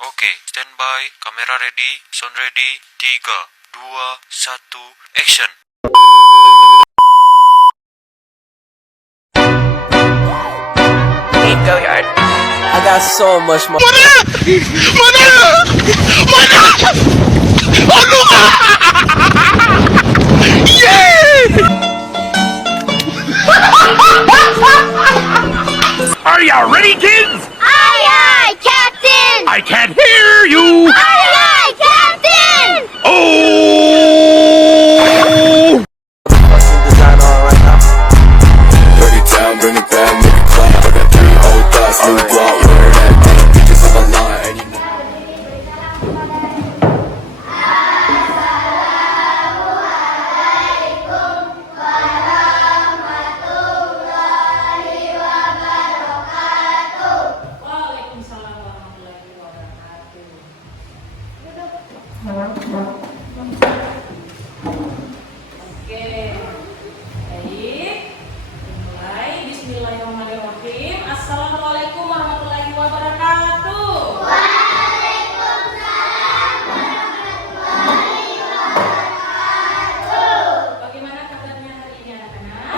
Oke, standby, kamera ready, sound ready, 3, 2, 1, action. Go yard. I got so much more. Are you ready, kids? Aye, aye, Captain! I can't hear you! Aye, aye, Captain! Oh! Fucking design on right now. Bring it down, bring it back, make it clap. I got 3 old thoughts, new block, where that thing, bitches on the line. And you know Waalaikumsalam warahmatullahi wabarakatuh. Oke, baik. Mulai. Bismillahirrahmanirrahim. Assalamualaikum warahmatullahi wabarakatuh. Bagaimana kabarnya hari ini anak-anak?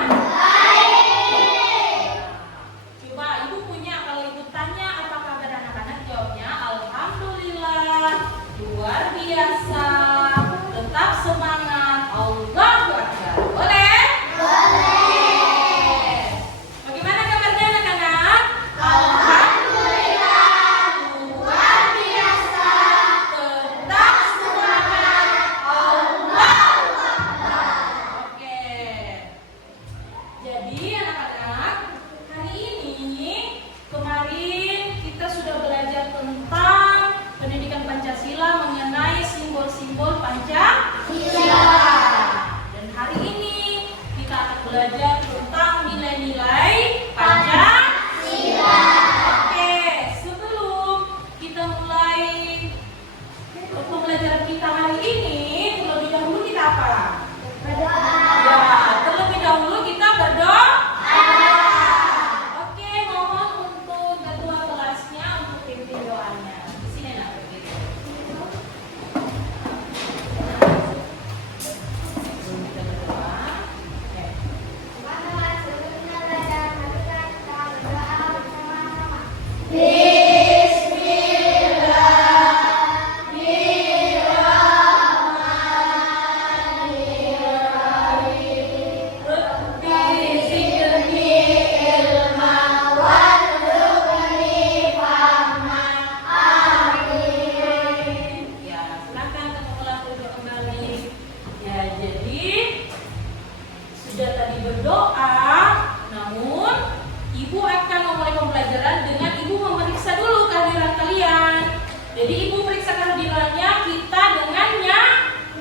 Coba ibu punya, kalau ibu tanya apa kabar anak-anak, jawabnya alhamdulillah, luar biasa, tetap semangat, Allahu Akbar. Boleh? Boleh. Bagaimana kabarnya anak-anak? Alhamdulillah, luar biasa, tetap semangat, Allahu Akbar. Oke. Jadi anak-anak, hari ini kemarin kita sudah belajar tentang pendidikan Pancasila mengenai simbol-simbol Pancasila. Dan hari ini kita akan belajar tentang nilai-nilai Pancasila. Oke, sebelum kita mulai pembelajaran kita hari ini, terlebih dahulu kita apa? Ya, terlebih dahulu kita berdoa. Oke, mohon untuk ketua kelasnya untuk pimpin doanya. Di sini nak begitu. Kita berdoa. Oke. Ya, silakan ketua duduk kembali. Ya, jadi sudah tadi berdoa, namun ibu akan memulai pembelajaran dengan ibu memeriksa dulu kehadiran kalian. Jadi ibu periksa kehadirannya kita dengan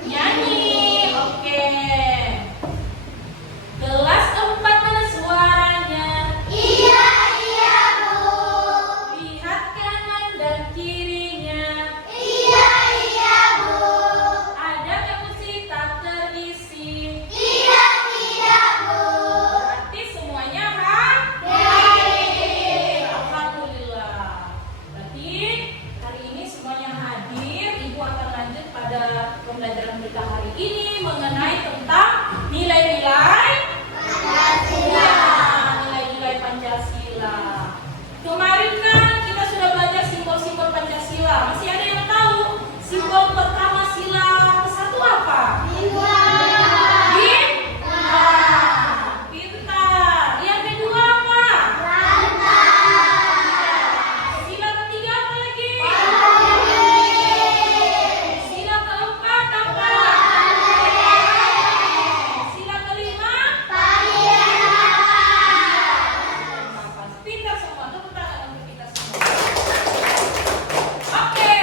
nyanyi. Oke. Kelas 4 mana suaranya? Iya, iya, Bu. Lihat kanan dan kirinya. Iya, iya, Bu. Ada kursi tak terisi. Iya, tidak, Bu. Berarti semuanya hadir. Alhamdulillah. Berarti hari ini semuanya hadir. Ibu akan lanjut pada pembelajaran kita hari ini mengenai tentang nilai-nilai Pancasila. Nilai-nilai Pancasila. Kemarin kan kita sudah belajar simbol-simbol Pancasila. Masih ada yang tahu simbol pertama sila ke-1 apa? Bintang. Pintar. Yang kedua apa? Sila ketiga apa lagi? Sila keempat apa? Sila kelima? Pintar semua. Tepuk tangan untuk kita semua. Oke,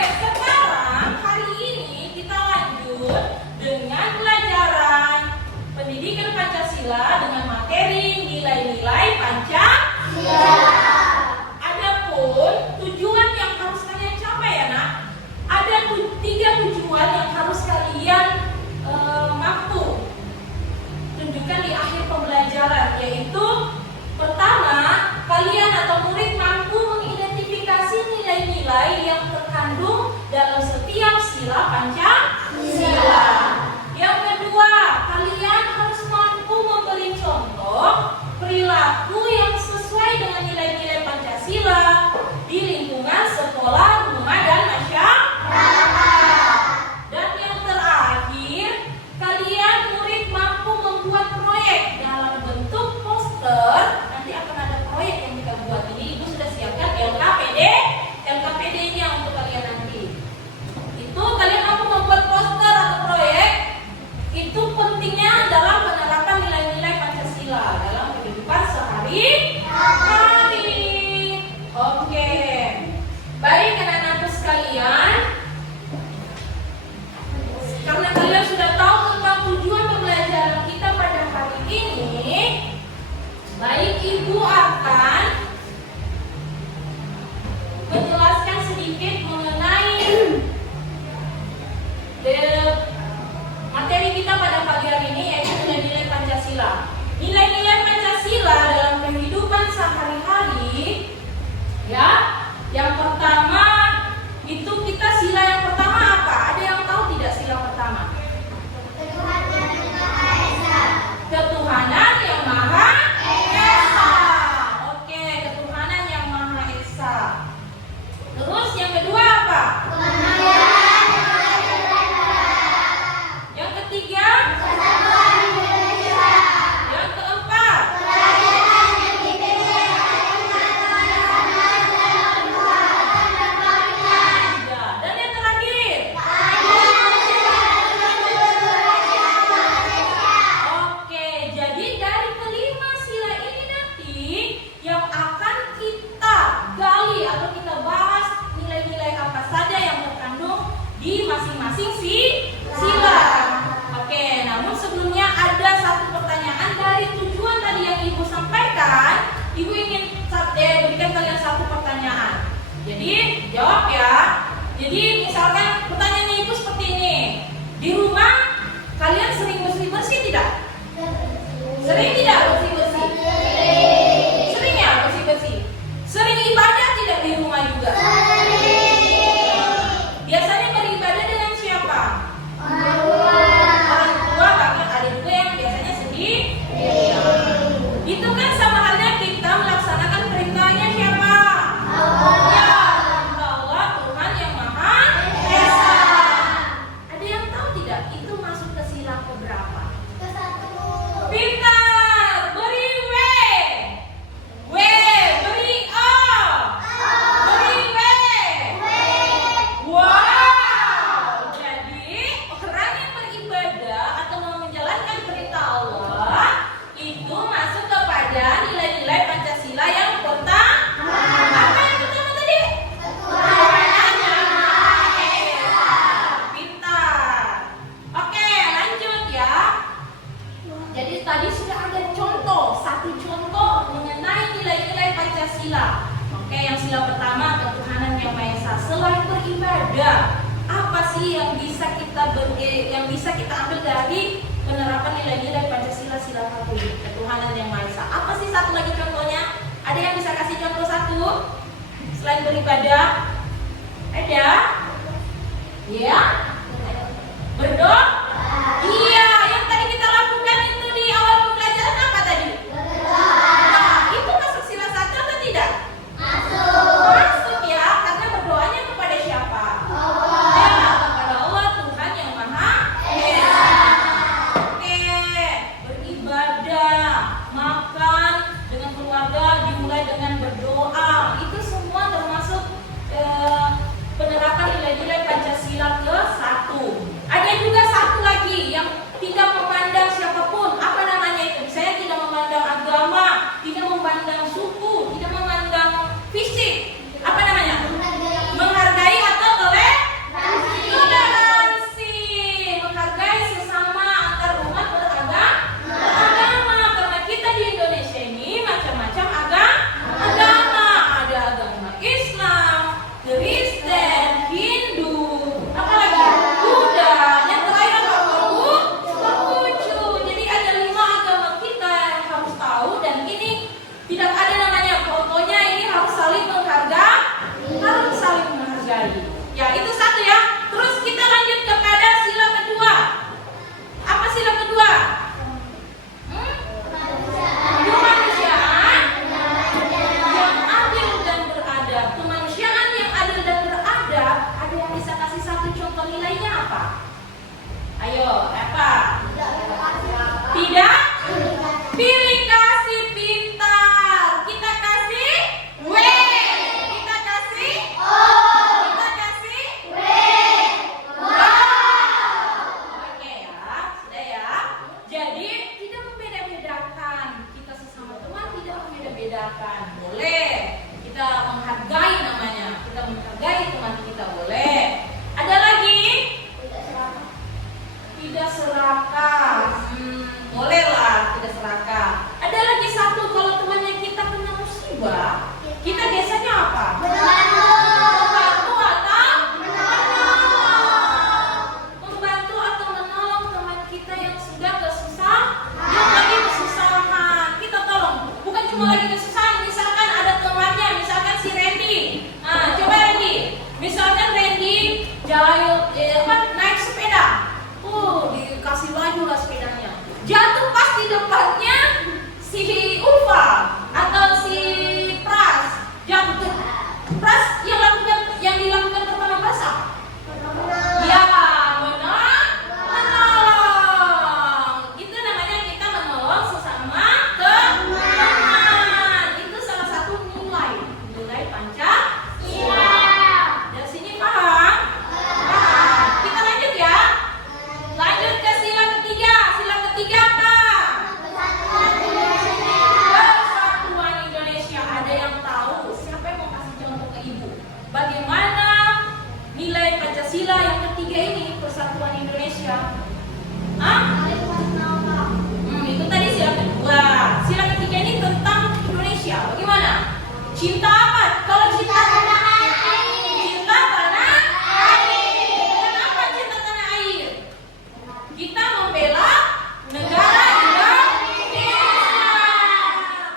di masing-masing sila. Oke, namun sebelumnya ada satu pertanyaan dari tujuan tadi yang Ibu sampaikan. Ibu ingin berikan kalian satu pertanyaan. Jadi jawab ya. Jadi misalkan pertanyaannya Ibu seperti ini. Di rumah kalian sering bersih-bersih tidak? Sering tidak bersih-bersih? Sering ya bersih-bersih? Sering ibadah tidak di rumah juga? Biasanya beribadah dengan siapa? Orang tua, bahkan ada juga yang biasanya sedih. Itu kan sama halnya kita melaksanakan perintahnya siapa? Ya, Allah Tuhan yang Maha Esa. Ada yang tahu tidak? Itu masuk ke sila keberapa? Pintar, beri W, beri O, beri W. Wow, jadi orang yang beribadah atau mau menjalankan perintah Allah itu masuk kepada nilai-nilai Pancasila yang pertama. Apa yang pertama tadi? Tuhan yang Maha Esa. Pintar. Oke, lanjut ya. Jadi tadi sudah ada satu contoh mengenai nilai-nilai Pancasila. Oke, yang sila pertama ketuhanan yang Maha Esa. Selain beribadah, apa sih yang bisa kita ambil dari penerapan nilai-nilai Pancasila sila 1, ketuhanan yang Maha Esa? Apa sih satu lagi contohnya? Ada yang bisa kasih contoh satu selain beribadah? Ada? Ya? Berdoa? Iya, yang tadi kita lakukan itu di awal pembelajaran apa tadi? Nah, itu masuk sila 1 atau tidak? Masuk ya, karena berdoanya kepada siapa? Ya, kepada Allah Tuhan yang Maha Esa. Oke, beribadah, makan dengan keluarga dimulai dengan berdoa. Itu semua termasuk penerapan nilai-nilai Pancasila ke-1. Ada juga satu lagi yang tidak memandang siapapun. Apa namanya itu? Misalnya tidak memandang agama, tidak memandang suku, tidak memandang fisik. Apa namanya? Menghargai atau toleransi. Menghargai sesama antar umat beragama. Karena kita di Indonesia ini macam-macam agama. Ada agama Islam, Kristen, Hindu, apalagi Buddha. Yang terakhir apa? Konghucu. Jadi ada 5 agama kita yang harus tahu, dan ini tidak ada namanya pokoknya ini harus saling menghargai. Ya, itu satu ya. Terus kita lanjut kepada sila kedua. Apa sila kedua? Kemanusiaan yang adil dan beradab. Kemanusiaan yang adil dan beradab. Ada yang bisa kasih satu contoh nilainya apa? Ayo, apa? Tidak? Pilih kasih pintar. Kita kasih W. Kita kasih O. Kita kasih W. Oke ya, sudah ya. Jadi tidak membeda-bedakan. Kita sesama teman tidak membeda-bedakan. Boleh. Kita menghargai namanya. Kita menghargai teman kita, boleh. Ada lagi? Tidak serakah. Bolehlah tidak serakah. Ada lagi satu, kalau temannya kita kena musibah, kita biasanya apa? Membantu atau menolong teman kita yang sudah kesusahan, yang lagi kesusahan. Kita tolong. Bukan cuma lagi kesusahan. Misalkan ada temannya, misalkan si Randy. Nah, coba Randy. Misalkan Randy naik sepeda. Dikasih laju lah sepedanya. Jatuh pas di depannya si Ulfa atau si Pras. Jatuh. Pras yang dilakukan pertama Pras apa? Ya, menolong. Itu namanya kita menolong sesama teman. Itu salah satu nilai Pancasila. Dari sini paham? Kita lanjut ya. Lanjut ke sila ketiga. Sila ketiga apa? Persatuan Indonesia. Ada yang tahu? Siapa yang mau kasih contoh ke Ibu? Bagaimana nilai Pancasila yang ketiga ketiga ini persatuan Indonesia? Itu tadi sila kedua. Sila ketiga ini tentang Indonesia. Bagaimana? Cinta apa? Kalau cinta tanah air. Cinta tanah air. Kenapa cinta tanah air? Kita membela negara Indonesia.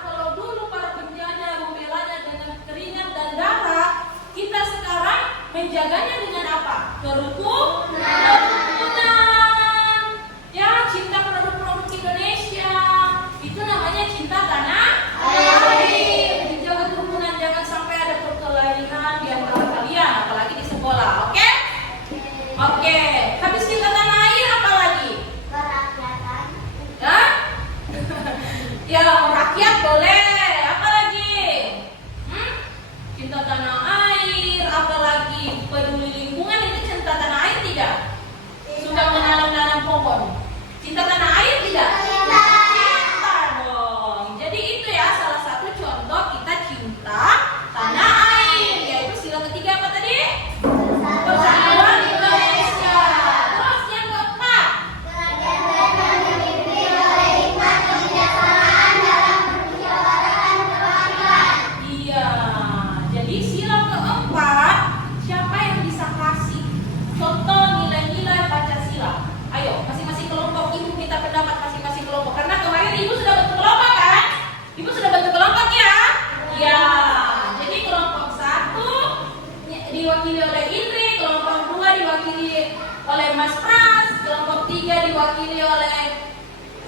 Kalau dulu para penjajah membelanya dengan keringat dan darah, kita sekarang menjaganya dengan apa? Kerukunan. Ya, cinta produk-produk Indonesia. Itu namanya cinta tanah air. Dijaga kerukunan, jangan sampai ada perkelahian di antara kalian, apalagi di sekolah. Oke? Oke. Habis cinta tanah air apa lagi? Hah? Ya, rakyat boleh. Apa lagi? Cinta tanah air, apa lagi? Peduli lingkungan, itu cinta tanah air tidak? Sudah menanam-nanam pohon. Cinta tanah air tidak? Cinta dong. Jadi itu ya salah satu contoh kita cinta tanah air. Yaitu sila ketiga apa tadi? Persatuan Indonesia. Terus yang keempat. Iya. Jadi sila keempat, siapa yang bisa kasih contoh nilai-nilai Pancasila? Ayo, masing-masing kelompok ibu kita pendapat masing-masing kelompok. Karena kemarin ibu sudah bentuk kelompok kan? Ibu sudah bentuk kelompok ya? Ya. Jadi kelompok 1 diwakili oleh Indri, kelompok 2 diwakili oleh Mas Pras, kelompok 3 diwakili oleh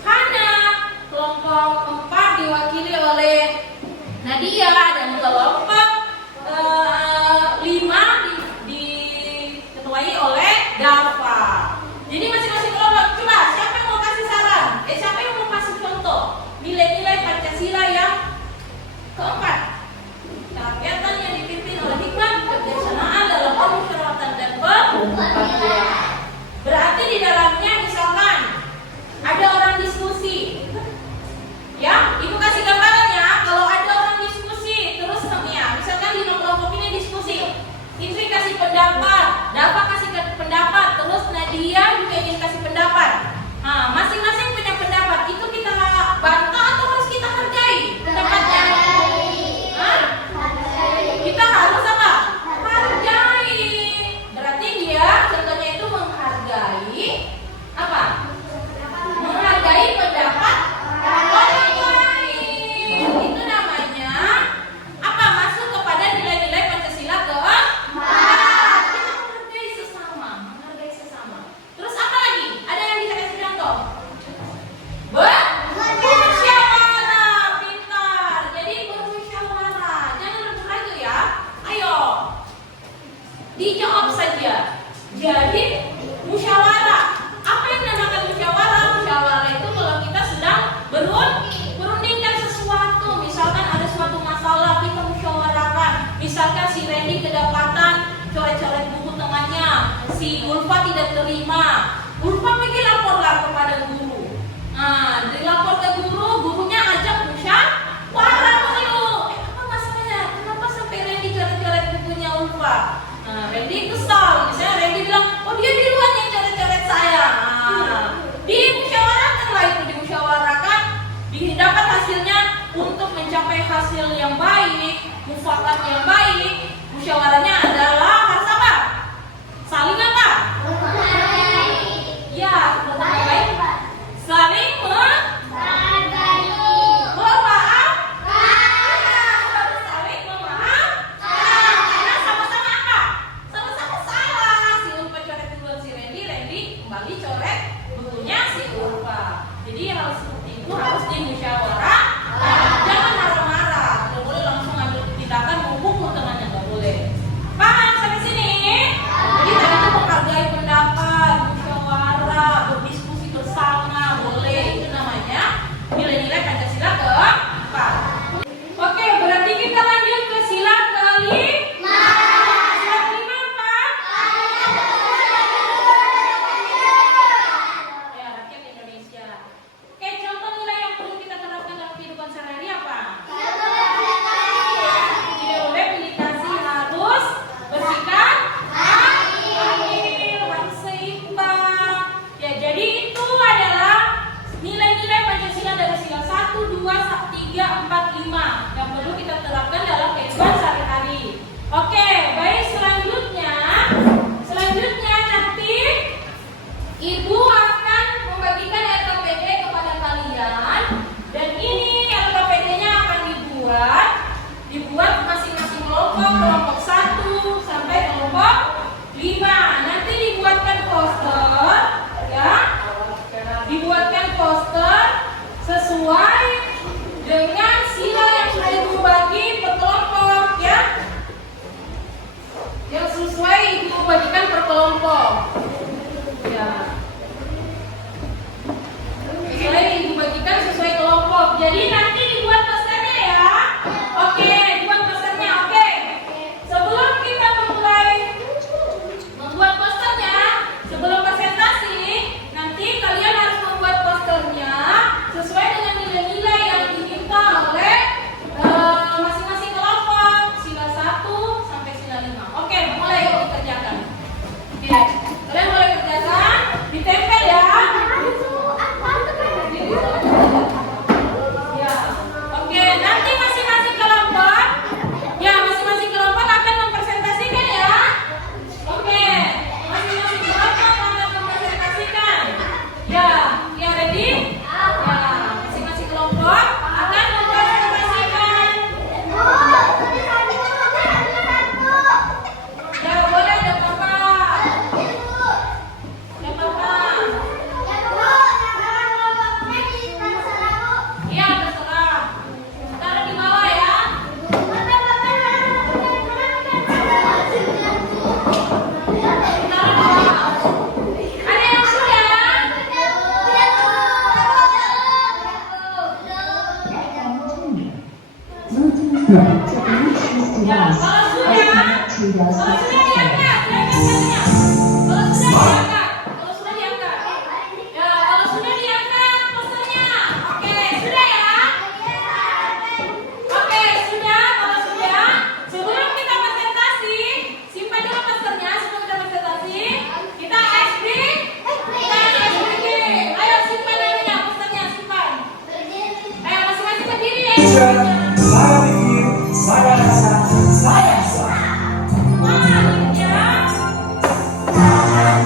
Hana, kelompok 4 diwakili oleh Nadia, dan kelompok 5 diketuai oleh Dava. Jadi masing-masing kelompok, coba siapa yang mau kasih saran? Siapa yang mau kasih contoh nilai-nilai Pancasila yang keempat? Kerakyatan yang dipimpin oleh hikmat, kebijaksanaan dalam permusyawaratan dan pembagian. Berarti di dalamnya misalkan ada orang diskusi, ya, ibu kasih gambarannya. Kalau ada orang diskusi, terus ya, misalkan 5 kelompok ini diskusi, Indri kasih pendapat, Dava kasih pendapat, terus Nadia juga ingin kasih pendapat. Nah, masing-masing punya pendapat. Itu kita bantah atau harus kita hargai pendapatnya? Hah? Kita harus apa? Hargai. Berarti dia contohnya itu menghargai apa? Menghargai pendapat orang lain. Itu namanya apa? Masuk kepada nilai-nilai Pancasila keempat. Kita menghargai sesama, menghargai sesama. Terus apa lagi? Ada yang bisa kasih contoh? Bermusyawarah, pintar. Jadi bermusyawarah, jangan ragu-ragu ya. Ayo, dijawab saja. Jadi musyawarah. Apa yang dinamakan musyawarah? Musyawarah itu kalau kita sedang berundingkan sesuatu. Misalkan ada suatu masalah, kita musyawarahkan. Misalkan si Randy kedapatan coret-coret buku temannya, si Ulfa tidak terima. Ulfa pergi laporlah kepada guru. Nah, dilapor ke guru, gurunya ajak musyawarah dulu. Apa masalahnya? Kenapa sampai Randy coret-coret bukunya Ulfa? Nah, Randy kesal. Misalnya Randy bilang, oh dia duluan yang coret-coret saya. Nah, dimusyawarahkanlah itu, dimusyawarahkan, didapat hasilnya. Untuk mencapai hasil yang baik, mufakat yang baik, musyawarahnya adalah harus apa? Saling apa? Ya, yang baik. Saling memaafkan. Harus saling memaafkan. Karena sama-sama apa? Sama-sama salah. Si Ulfa coret duluan si Randy kembali coret bukunya si Ulfa. Jadi hal seperti itu harus dimusyawarah. Jangan marah-marah. Nggak boleh langsung ambil tindakan menghukum temannya, nggak boleh. Pak,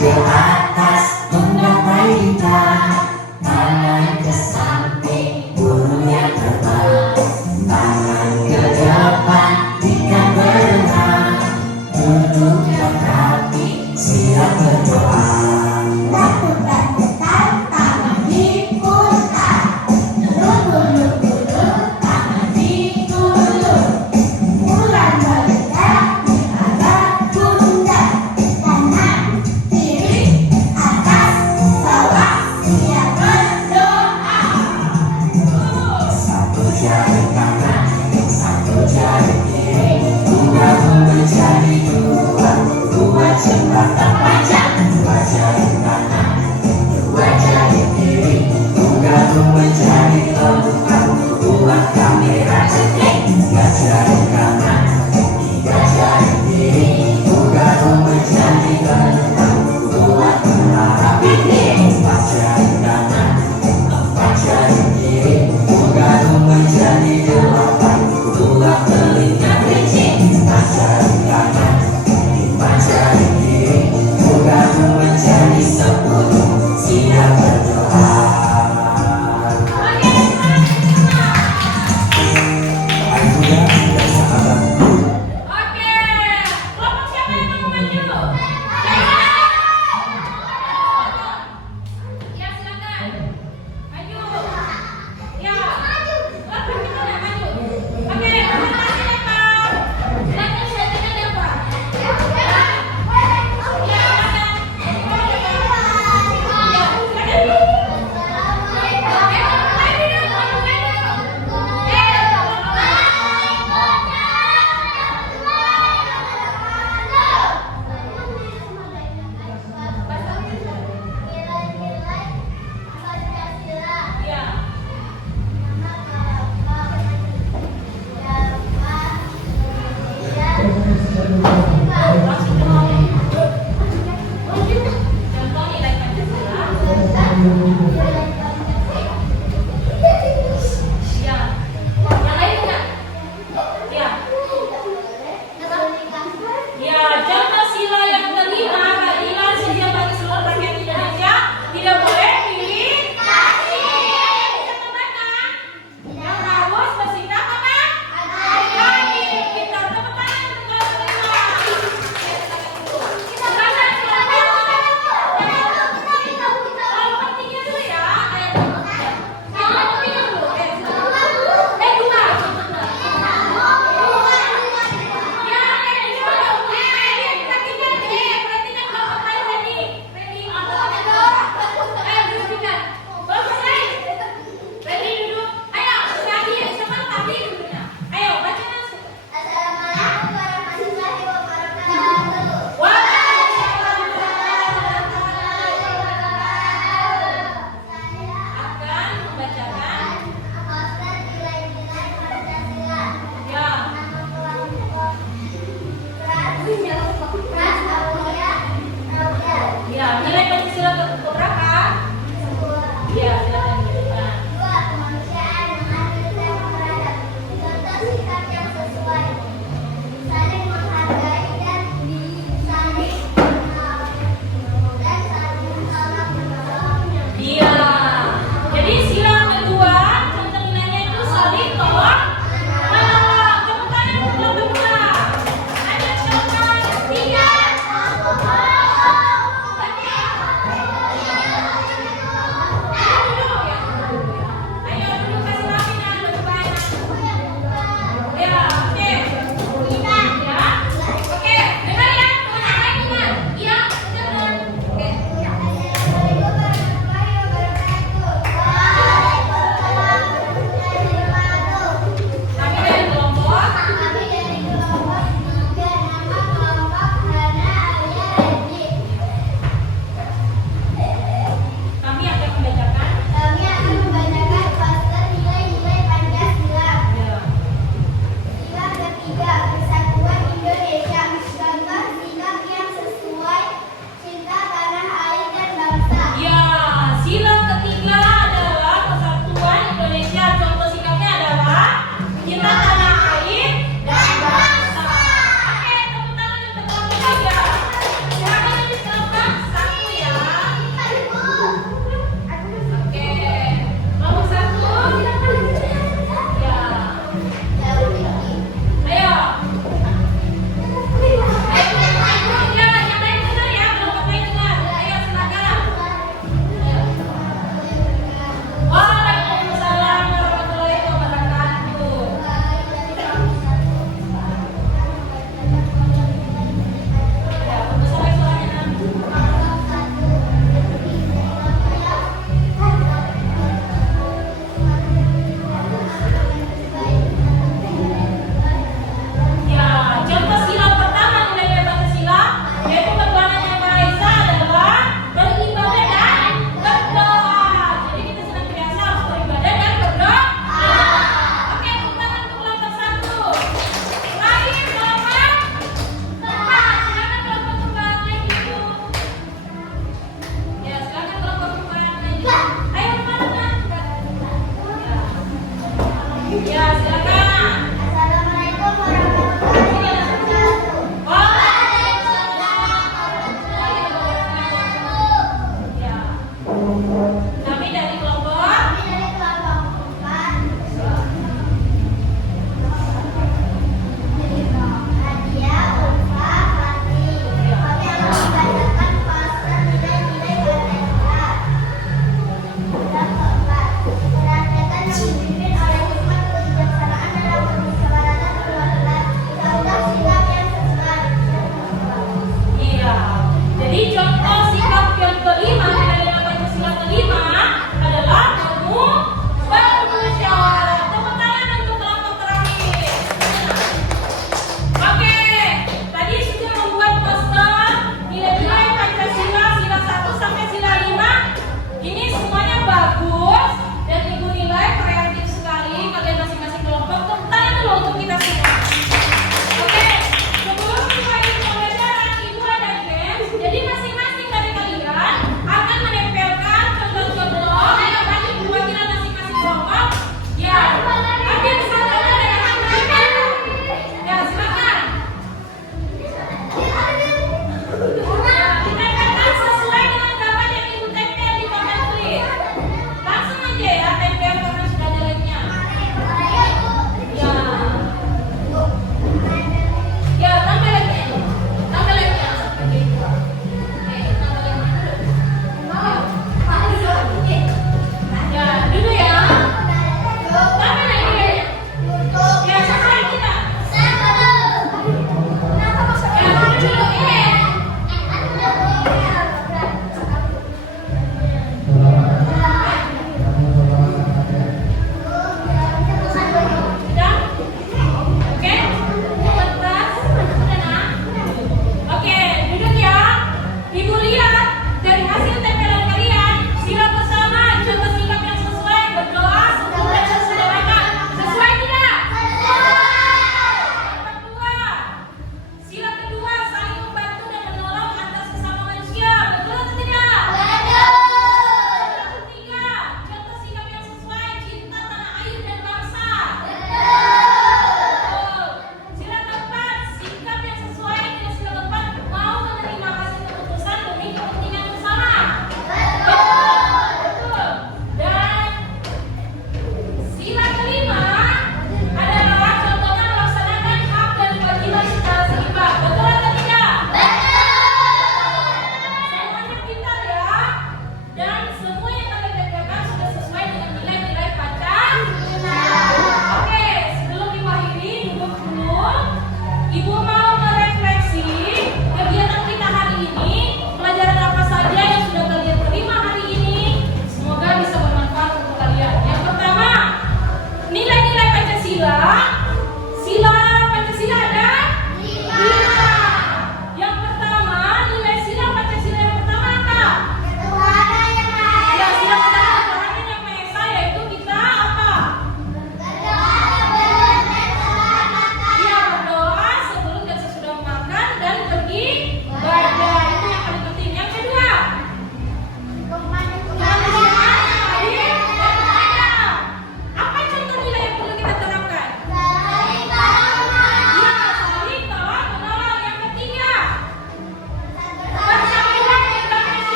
ke atas menggapai lidah, tangan ke samping burung yang terbang, tangan ke depan ikan berenang, duduk yang rapi siap berdoa. Lakukan detak, tangan diputar. Ulur-ulur, tangan diulur. Bulan bergerak di arah pundak. Kanan, kiri, atas, bawah, siap berdoa. Satu jari kanan, satu jari kiri, dua menjadi dua, dua jembatan panjang, dua jari